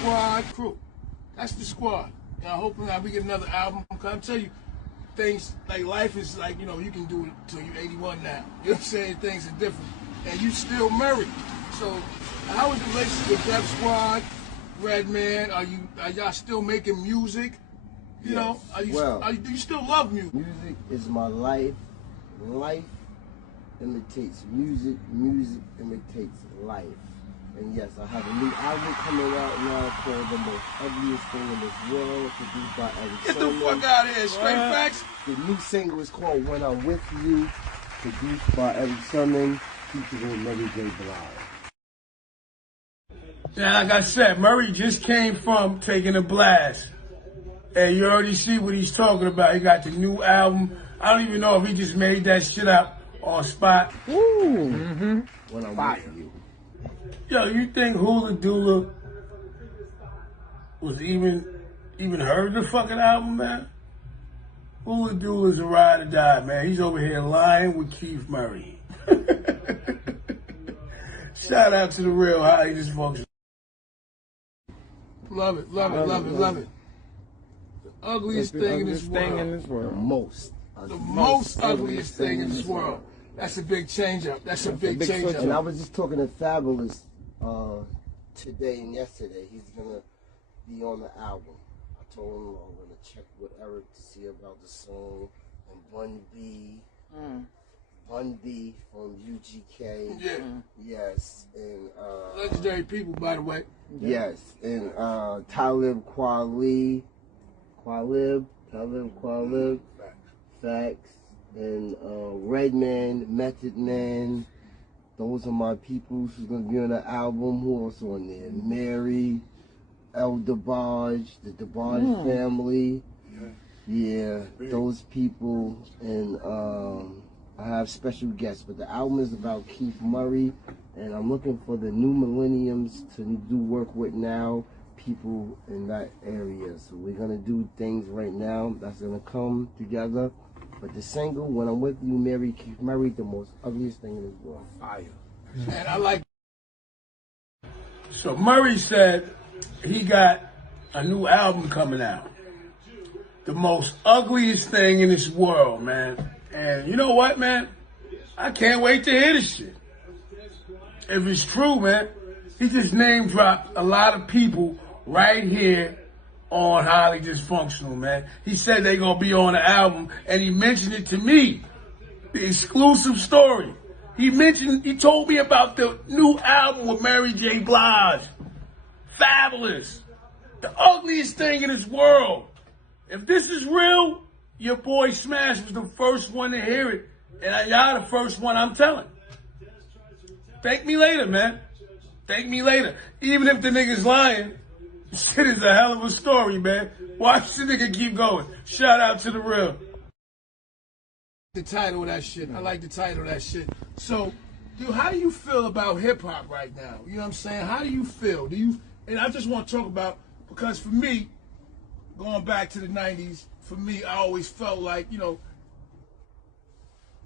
Squad crew. That's the squad. Now, hopefully we get another album. Cause I'm telling you, things like life is like, you know, you can do it till you're 81 now. You know what I'm saying? Things are different. And you still married. So, how is the relationship with Def Squad, Redman? Are y'all still making music? You know, do you still love music? Music is my life. Life imitates music. Music imitates life. And yes, I have a new album coming out now called The Most Ugliest Thing in This World, produced by Eric Get the fuck out of here, straight facts. The new single is called When I'm With You, produced by Eric Sermon, featuring Mary J. Blige. Now, like I said, Murray just came from taking a blast. And you already see what he's talking about. He got the new album. I don't even know if he just made that shit up on spot. Ooh. When I'm With You. Yo, you think Hula Dula was even heard the fucking album, man? Hula Dula's a ride or die, man. He's over here lying with Keith Murray. Shout out to The Real Highly Dysfunctional. Love it, love it, love it, love it. The ugliest thing in this world. The most ugliest thing in this world. That's a big change up. That's a big change up. And I was just talking to Fabulous today and yesterday. He's gonna be on the album. I told him I'm gonna check with Eric to see about the song and Bun B from UGK. Yeah. Yes. And legendary people, by the way. Yes. And Talib Kweli. Facts. And Redman, Method Man. Those are my people who's gonna be on the album. Who else on there? Mary, El DeBarge, the DeBarge family. Yeah, those people. And I have special guests. But the album is about Keith Murray. And I'm looking for the new millenniums to do work with now. People in that area. So we're gonna do things right now that's gonna come together. But the single, When I'm With You, Mary, Keith Murray, the most ugliest thing in this world. Fire. And I like. So Murray said he got a new album coming out. The most ugliest thing in this world, man. And you know what, man? I can't wait to hear this shit. If it's true, man, he just name dropped a lot of people right here on Highly Dysfunctional, man. He said they gonna be on the album, and he mentioned it to me. The exclusive story. He told me about the new album with Mary J. Blige. Fabulous. The ugliest thing in this world. If this is real, your boy Smash was the first one to hear it. And y'all the first one I'm telling. Thank me later, man. Thank me later. Even if the nigga's lying, shit is a hell of a story, man. Watch the nigga keep going. Shout out to The Real. The title of that shit. I like the title of that shit. So, dude, how do you feel about hip hop right now? You know what I'm saying? How do you feel? And I just want to talk about, because for me, going back to the 90s, for me, I always felt like, you know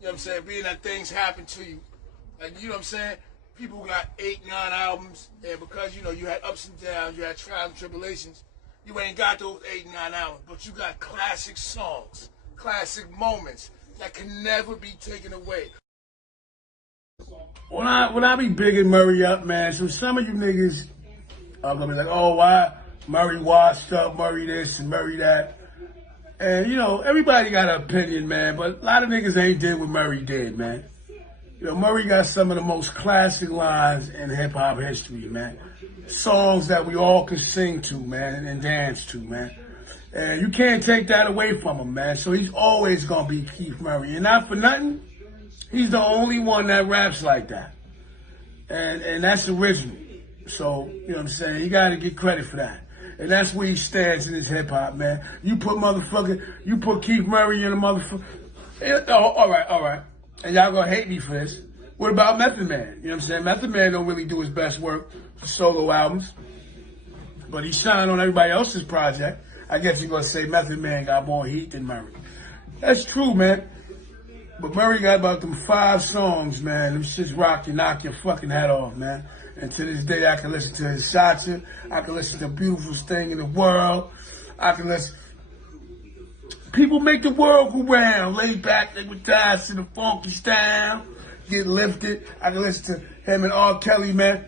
what I'm saying, being that things happen to you. Like, you know what I'm saying? People got 8, 9 albums, and because, you know, you had ups and downs, you had trials and tribulations, you ain't got those 8, 9 albums, but you got classic songs, classic moments that can never be taken away. When I be bigging Murray up, man, so some of you niggas are gonna be like, oh, why Murray washed up, Murray this and Murray that. And, you know, everybody got an opinion, man, but a lot of niggas ain't did what Murray did, man. You know, Murray got some of the most classic lines in hip-hop history, man. Songs that we all can sing to, man, and dance to, man. And you can't take that away from him, man. So he's always going to be Keith Murray. And not for nothing, he's the only one that raps like that. And that's original. So, you know what I'm saying? You got to get credit for that. And that's where he stands in his hip-hop, man. You put Keith Murray in a motherfucker. Oh, all right. And y'all gonna hate me for this. What about Method Man? You know what I'm saying? Method Man don't really do his best work for solo albums. But he shined on everybody else's project. I guess you're gonna say Method Man got more heat than Murray. That's true, man. But Murray got about them 5 songs, man. Them shits rock you, knock your fucking head off, man. And to this day, I can listen to his Shacha. I can listen to Beautiful Thing in the World. I can listen. People make the world go round. Lay back, they would dance to the funky style. Get lifted. I can listen to him and R. Kelly, man.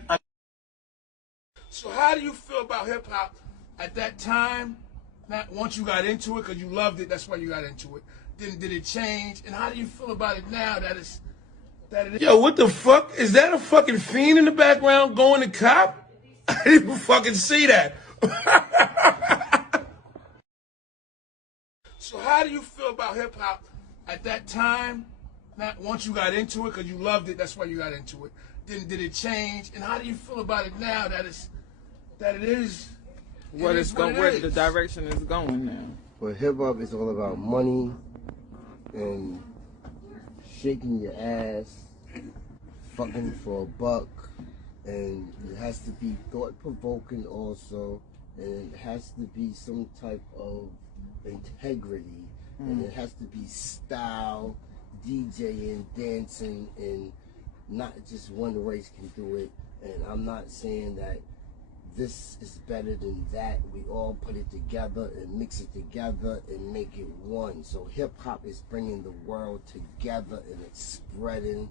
So how do you feel about hip hop at that time? Not once you got into it, because you loved it, that's why you got into it. Then did it change? And how do you feel about it now that it is? Yo, what the fuck? Is that a fucking fiend in the background going to cop? I didn't even fucking see that. So how do you feel about hip hop at that time? Not once you got into it, because you loved it, that's why you got into it. Then did it change? And how do you feel about it now that it is where the direction is going now? Well, hip hop is all about money and shaking your ass, fucking for a buck, and it has to be thought provoking also, and it has to be some type of integrity, and it has to be style, DJing, dancing, and not just one race can do it. And I'm not saying that this is better than that. We all put it together and mix it together and make it one. So hip hop is bringing the world together and it's spreading,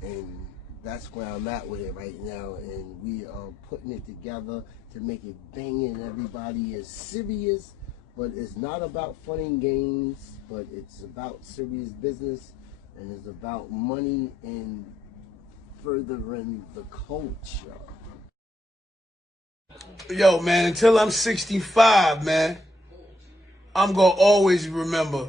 and that's where I'm at with it right now. And we are putting it together to make it banging. Everybody is serious, but it's not about fun and games, but it's about serious business, and it's about money and furthering the culture. Yo, man, until I'm 65, man, I'm gonna always remember.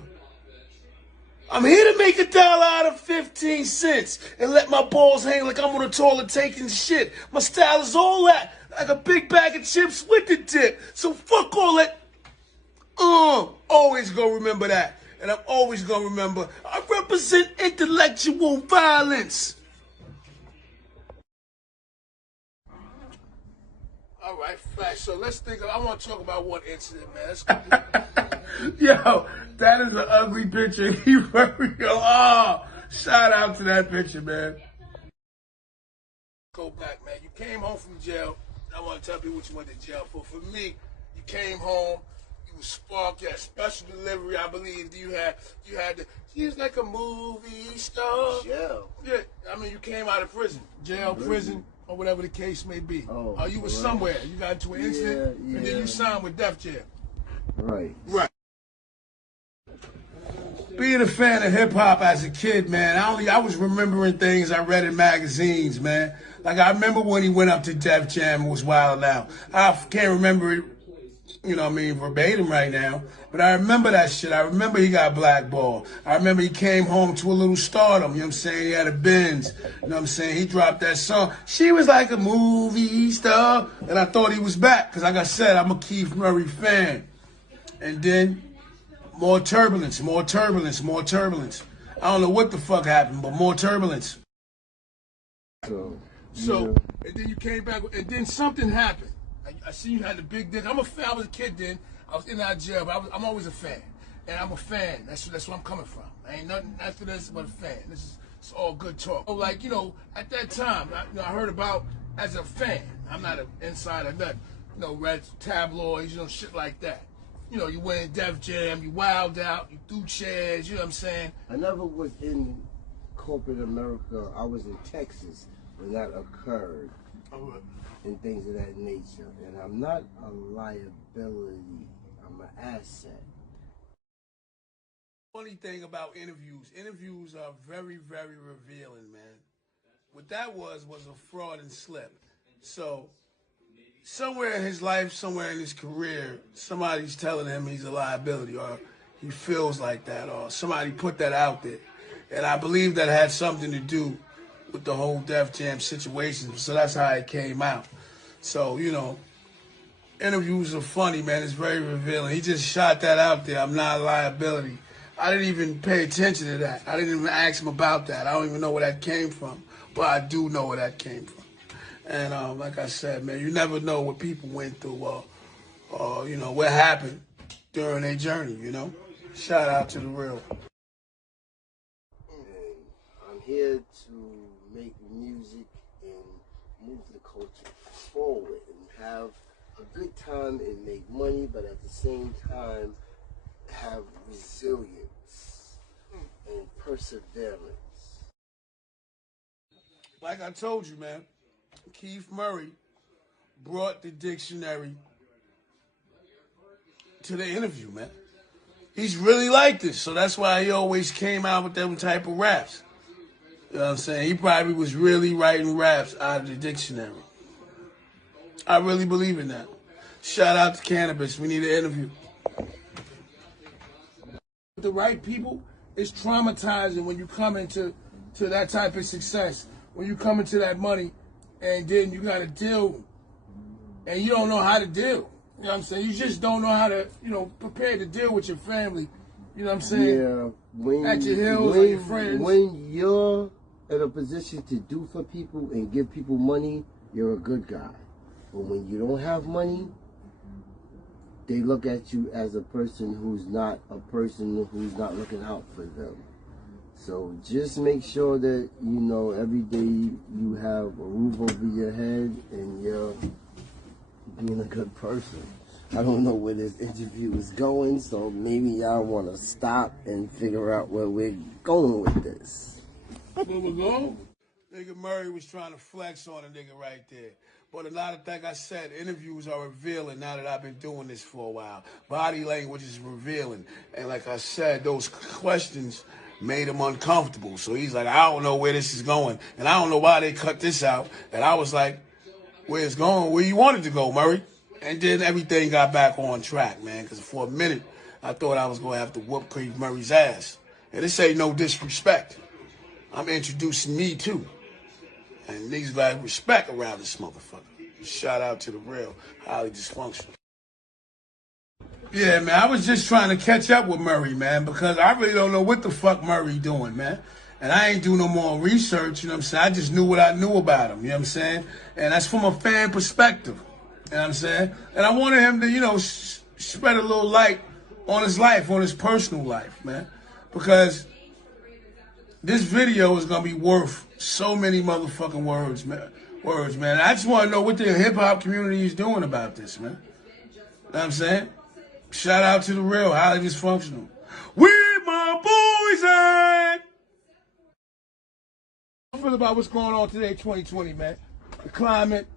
I'm here to make $1 out of 15 cents and let my balls hang like I'm on a toilet taking shit. My style is all that, like a big bag of chips with the dip. So fuck all that. Always gonna remember that. And I'm always gonna remember, I represent intellectual violence. All right, facts. So let's think. I want to talk about one incident, man. Let's go. Yo, that is an ugly picture. Shout out to that picture, man. Go back, man. You came home from jail. I want to tell people what you went to jail for. For me, you came home. You was sparked. You had special delivery. I believe you had she was like a movie star. Jail. Yeah. I mean, you came out of prison, jail, prison, or whatever the case may be. You were somewhere. You got into an incident, and then you signed with Def Jam. Right. Right. Being a fan of hip hop as a kid, man, I was remembering things I read in magazines, man. Like I remember when he went up to Def Jam and was Wild Out. I can't remember it, you know what I mean, verbatim right now, but I remember that shit. I remember he got blackballed. I remember he came home to a little stardom, you know what I'm saying? He had a Benz, you know what I'm saying? He dropped that song. She was like a movie star, and I thought he was back, because like I said, I'm a Keith Murray fan. And then more turbulence, more turbulence, more turbulence. I don't know what the fuck happened, but more turbulence. So, and then you came back, and then something happened. I see you had the big dick. I'm a fan. I was a kid then. I was in that jail, but I'm always a fan. And I'm a fan. That's where I'm coming from. I ain't nothing after this but a fan. It's all good talk. So like, you know, at that time, I heard about as a fan. I'm not an insider, nothing. You know, read tabloids, you know, shit like that. You know, you went in Def Jam, you wilded out, you threw chairs, you know what I'm saying? I never was in corporate America. I was in Texas when that occurred. And things of that nature. And I'm not a liability. I'm an asset. Funny thing about interviews are very, very revealing, man. What that was a fraud and slip. So somewhere in his life, somewhere in his career, somebody's telling him he's a liability, or he feels like that, or somebody put that out there. And I believe that had something to do with the whole Def Jam situation. So that's how it came out. So, you know, interviews are funny, man. It's very revealing. He just shot that out there. I'm not a liability. I didn't even pay attention to that. I didn't even ask him about that. I don't even know where that came from. But I do know where that came from. And like I said, man, you never know what people went through or you know, what happened during their journey, you know? Shout out to the real. And I'm here to make music and move the culture forward and have a good time and make money, but at the same time have resilience and perseverance. Like I told you, man, Keith Murray brought the dictionary to the interview, man. He's really like this, so that's why he always came out with them type of raps. You know what I'm saying? He probably was really writing raps out of the dictionary. I really believe in that. Shout out to Cannabis. We need an interview. The right people, it's traumatizing when you come into that type of success. When you come into that money, and then you got to deal, and you don't know how to deal. You know what I'm saying? You just don't know how to, prepare to deal with your family. You know what I'm saying? Yeah. At your heels or your friends. When you're in a position to do for people and give people money, you're a good guy. But when you don't have money, they look at you as a person who's not looking out for them. So just make sure that, every day you have a roof over your head and you're being a good person. I don't know where this interview is going, so maybe y'all want to stop and figure out where we're going with this. Where we going? Nigga Murray was trying to flex on a nigga right there. But a lot of, like I said, interviews are revealing now that I've been doing this for a while. Body language is revealing. And like I said, those questions made him uncomfortable. So he's like, I don't know where this is going. And I don't know why they cut this out. And I was like, where it's going, where you wanted to go, Murray. And then everything got back on track, man. Because for a minute, I thought I was going to have to whoop Keith Murray's ass. And this ain't no disrespect. I'm introducing me, too. And niggas got respect around this motherfucker. Shout out to the real, highly dysfunctional. Yeah, man, I was just trying to catch up with Murray, man, because I really don't know what the fuck Murray doing, man. And I ain't do no more research, you know what I'm saying? I just knew what I knew about him, you know what I'm saying? And that's from a fan perspective, you know what I'm saying? And I wanted him to, spread a little light on his life, on his personal life, man. Because this video is going to be worth so many motherfucking words, man. I just want to know what the hip-hop community is doing about this, man. You know what I'm saying? Shout out to the real, highly dysfunctional. Where my boys at? I feel about what's going on today, 2020, man. The climate,